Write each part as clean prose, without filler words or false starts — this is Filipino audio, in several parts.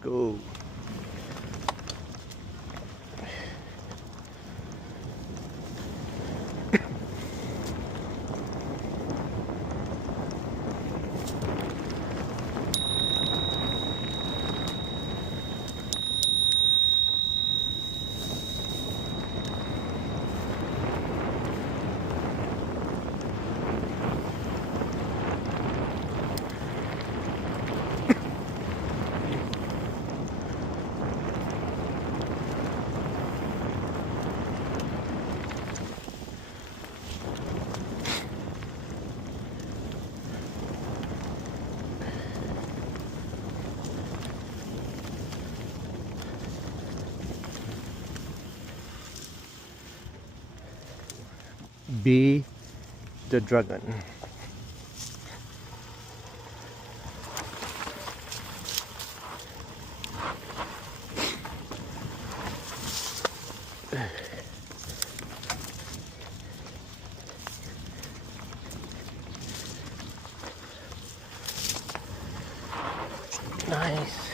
go. Be the dragon. Nice.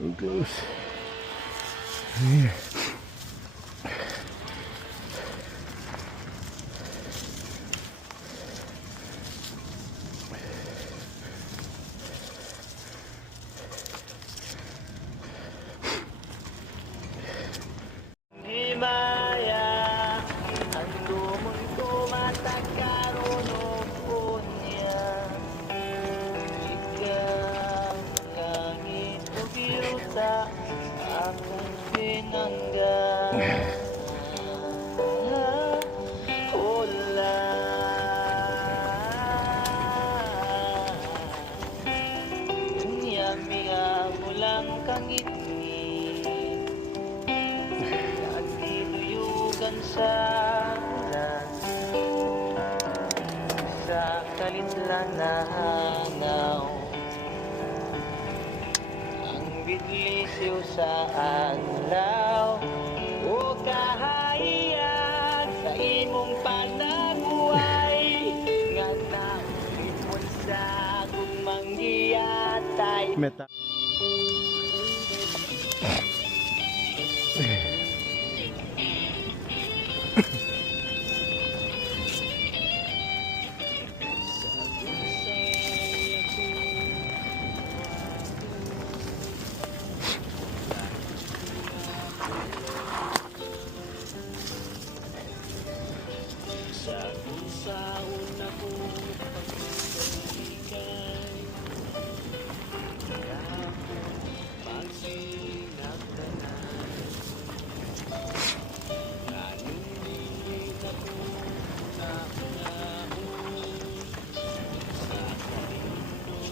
There goes. Yeah. Akong pinangga wala Nyamiya mulang kangit-ngit Nagdiduyugan sa ulan Sa kalitlan na hanaw Biglisiw sa adlaw o kahayag sa imong panaguhay nga naipon sa akong manggiyatay Meta. sa una kong pagkakalikan kaya ako magsinagdanan naningin ako na unaon sa kalindong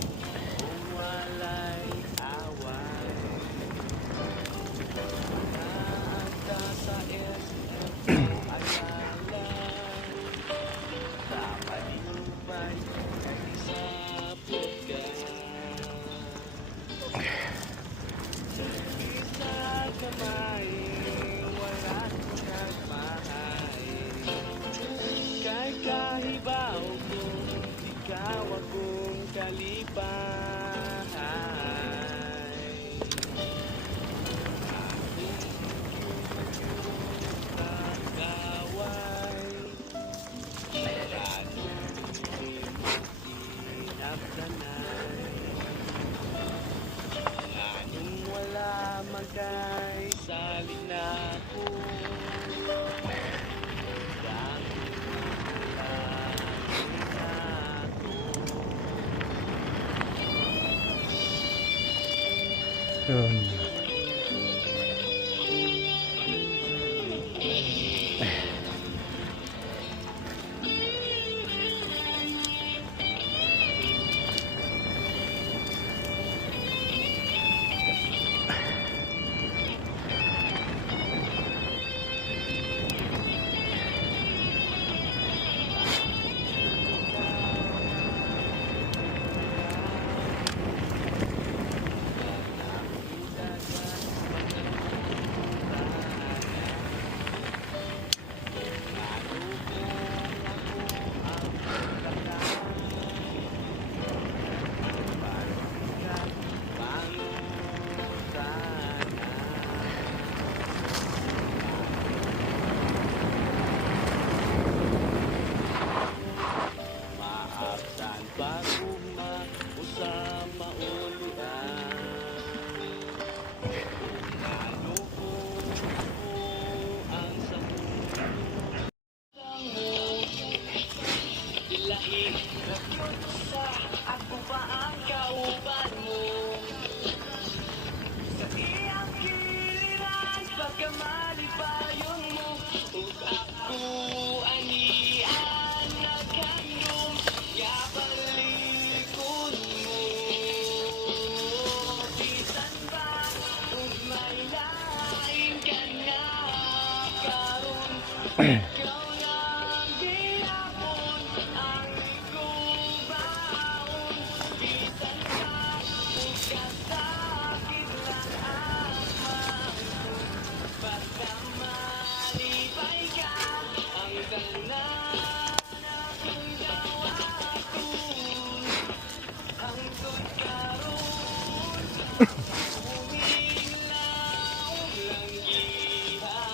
kung walay away naagda sa SM kahibaw ko, ikaw akong kalipahay. Yun. Maabsan bago mausama ulian. Lalo ko ang sagot Ilahin sa ako ba ang kauban mo Sa iyang giliran pagkamalipayon mo Ug ako anian naghandom Yapang lilikon mo Bisan ba ug may lain ka na karon Ikaw lang gihapon ang ikubaon Bisan ba ug kasakit lang ang mausog Basta malipay ka ang tanan ako'y dawaton Hangtod karon umilaw lang gihapon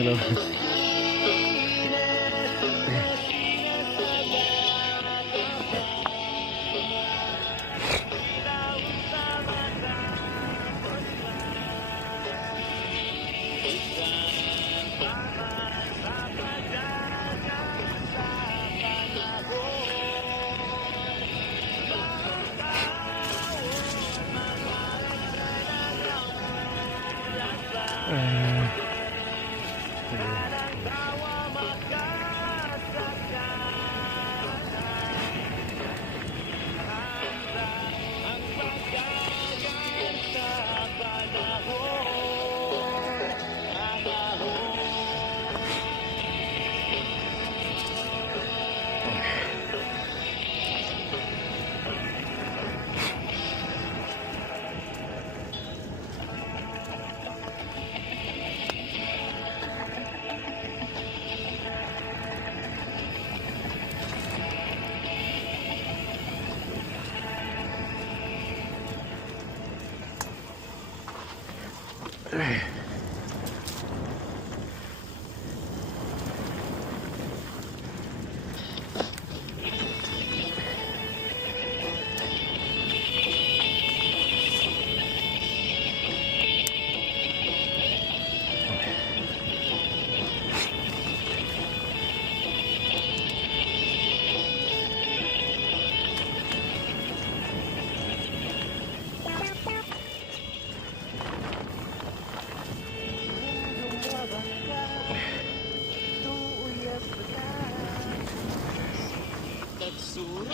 Hello.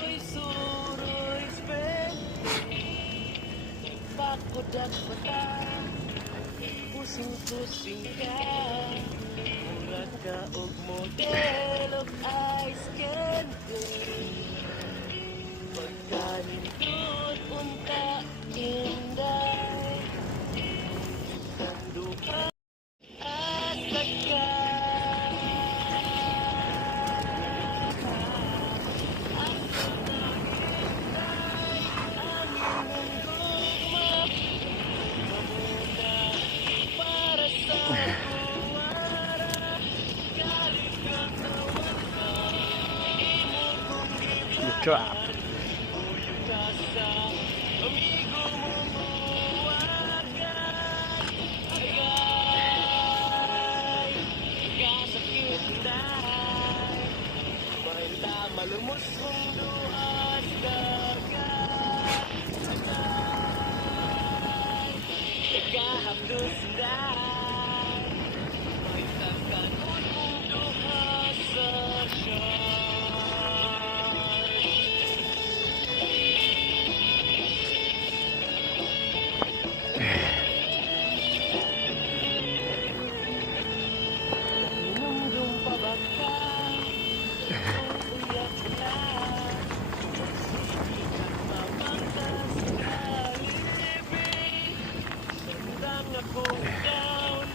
Suroy-suroy spend Nagpakudak mata Pusing-pusing ka Mura ka og model of ice candy Kalindot unta inday Duha asaka para sa The trap. amigo mo muwagan ay kasakit day Mahinda malumos mong duas dagat ikahapdos day Mahinda kanon mong duha sa siyay Nandung pa ba ka? Kung uyak na Magmamakas na libig Sandang akong down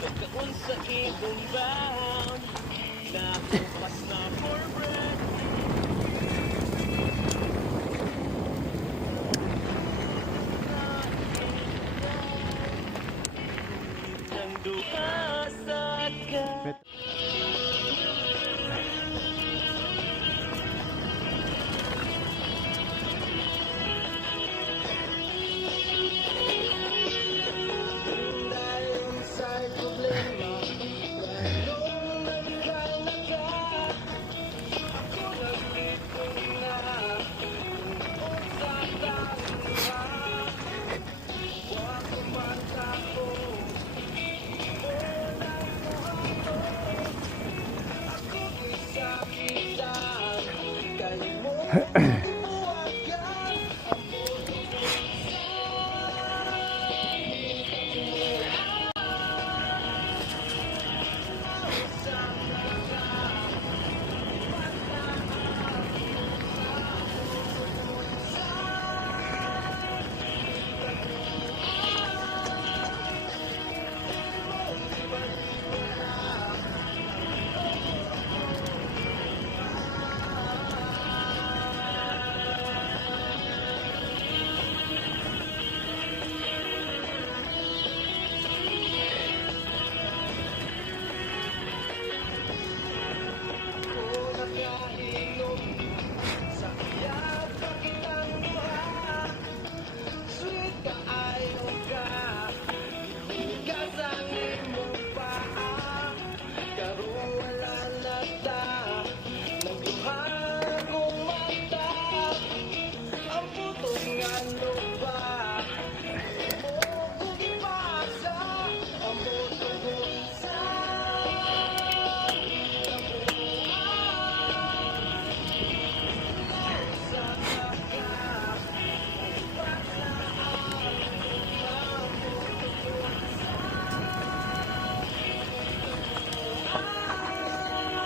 Pagkaon sa ibong bound Nakupas na for breath Nang duha sa ka Dahil sa'y problema Lalong nagkalaga Ako nandito na Tungkol sa tangha Huwag kumanta ko Walang muhangko Ako isakitan Kayo mo buwagan Ang puso ko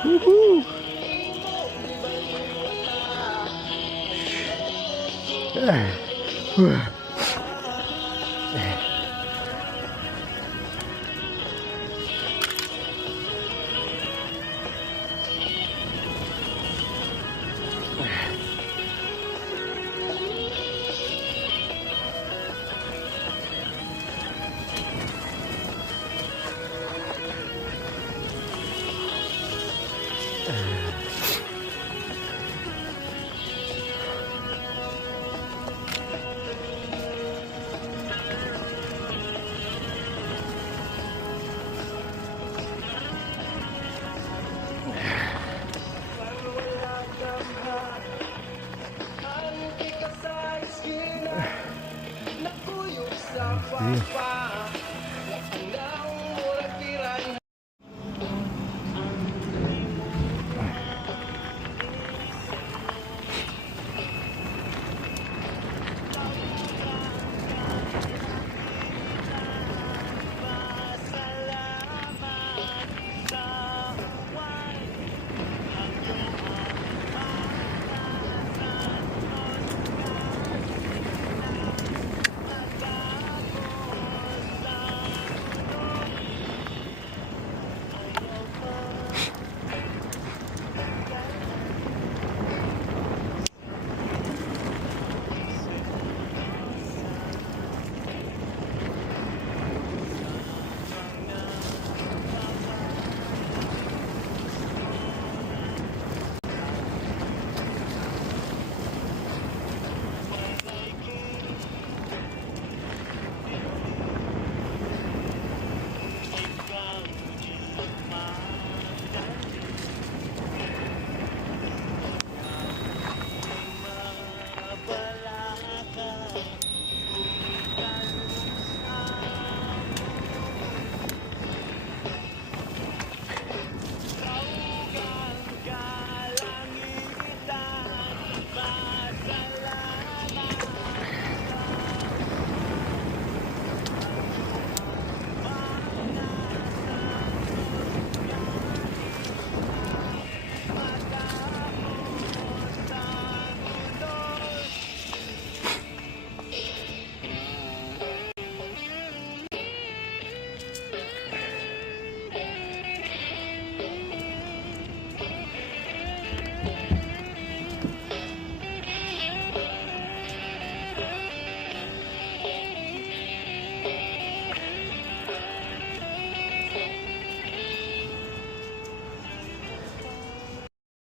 Woohoo! Nakuyog sa